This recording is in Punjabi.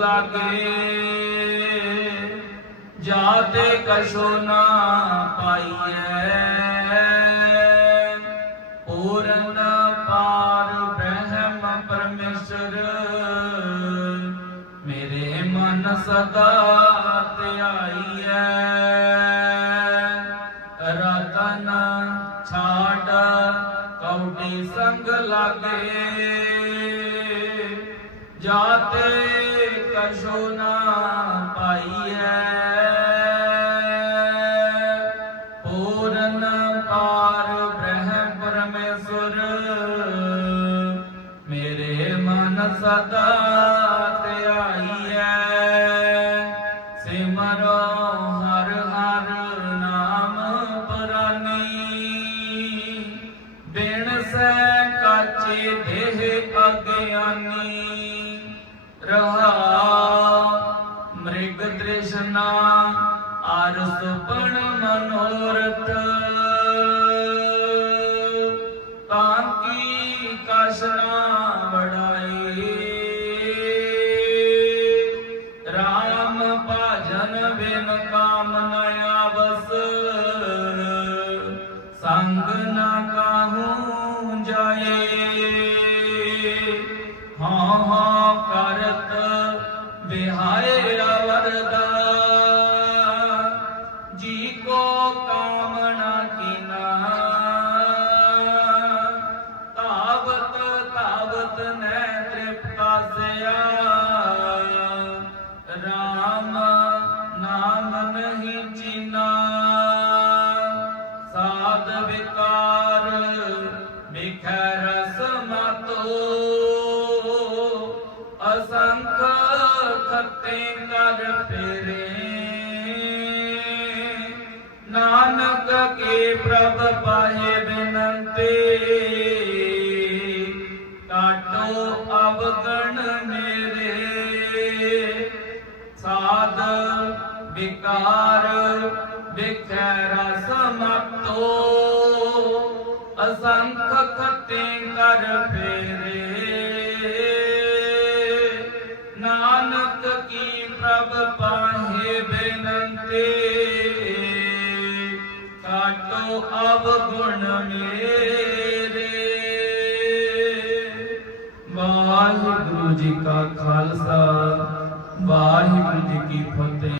ਲਾਗੇ। ਜਾਤੇ ਕਸ਼ੋ ਨਾ ਪਾਈਐ। ਪੂਰਨ ਪਾਰ ਬ੍ਰਹਮ ਪਰਮੇਸ਼ਰ। ਮੇਰੇ ਮਨ ਸਦਾ ਧਿਆਈਐ। ਰਤਨ ਛਾੜ ਕੌਡੀ ਸੰਗ ਲਾਗੇ। ਜਾਤੇ ਕਛੋ ਨਾ ਪਾਈਐ। ਪੂਰਨ ਪਾਰ ਬ੍ਰਹਮ ਪਰਮੇਸ਼ਰ, ਮੇਰੇ ਮਨ ਸਦਾ ਧਿਆਈਐ ਸਿਮਰੋ ਹਰ ਹਰ ਨਾਮ ਪਰਾਨੀ, ਬਿਨ ਸੈ ਕਾਚੇ ਦੇਹ ਅਗਿਆਨੀ, ਰਹਾ ਤ੍ਰਿਸ਼ਨਾ ਆਰ ਸੁਪਨ ਮਨੋਰਥ। ਤਾਂ ਕੀ ਕਸ਼ਨਾ ਵੜਾਈ ਰਾਮ ਭਜਨ ਬਿਨ ਕਾਮ ਨ ਆਵਸ। ਸੰਗ ਨ ਕਾਹੂ ਜਾਏ। ਹਾਂ ਹਾਂ ਤਾਵਤ ਨੈ ਤ੍ਰਿਪਤਾਸਿਆ ਰਾਮ ਨਾਮ ਨਹੀਂ ਚੀਨਾ। ਸਾਧ ਵਿਕਾਰ ਵਿਖੈ ਰਸ ਮਾਤੋ। ਅਸੰਖ ਖੱਤੇ ਕਰ ਫੇਰੇ। ਨਾਨਕ ਕੇ ਪ੍ਰਭ ਪਾਏ ਬਿਨੰਤੇ। ਵਿਕਾਰ ਵਿਖੈ ਰਸ ਮਤੋ। ਅਸੰਖ ਖਤੇ ਕਰ ਫੇਰੇ। ਨਾਨਕ ਕੀ ਪ੍ਰਭ ਪਾਹੇ ਬੇਨੰਤੇ। ਕਾਟੋ ਅਵਗੁਣ ਮੇਰੇ। ਵਾਹਿਗੁਰੂ ਜੀ ਕਾ ਖਾਲਸਾ, ਵਾਹਿਗੁਰੂ ਜੀ ਕੀ ਫਤਿਹ।